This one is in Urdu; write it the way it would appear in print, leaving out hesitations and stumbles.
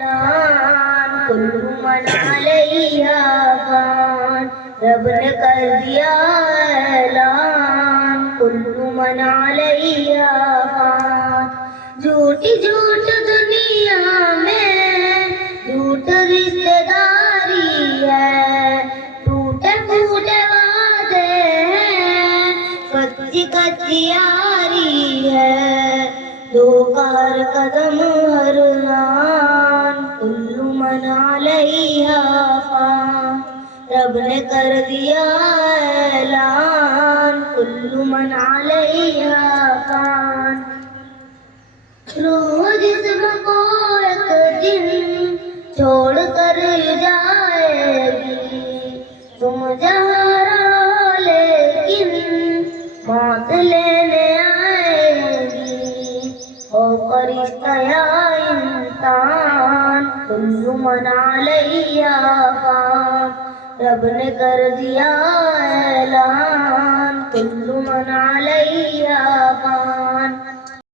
کل من علیہا فان، رب نے کر دیا اعلان کل من علیہا فان۔ جھوٹی جھوٹ دنیا میں جھوٹ رشتے داری ہے، ٹوٹے پھوٹے وعدے ہیں، کچی کچی یاری ہے، دھوکہ ہر قدم ہر آن کل من علیہا فان، رب نے کر دیا اعلان کل من علیہا فان۔ روح جسم کو ایک دن چھوڑ کر جائے گی، تم جہاں رہو لیکن موت لینے آئے گی، ہو فرشتہ یا انسان کل من علیہا فان، رب نے کر دیا اعلان کل من علیہا فان۔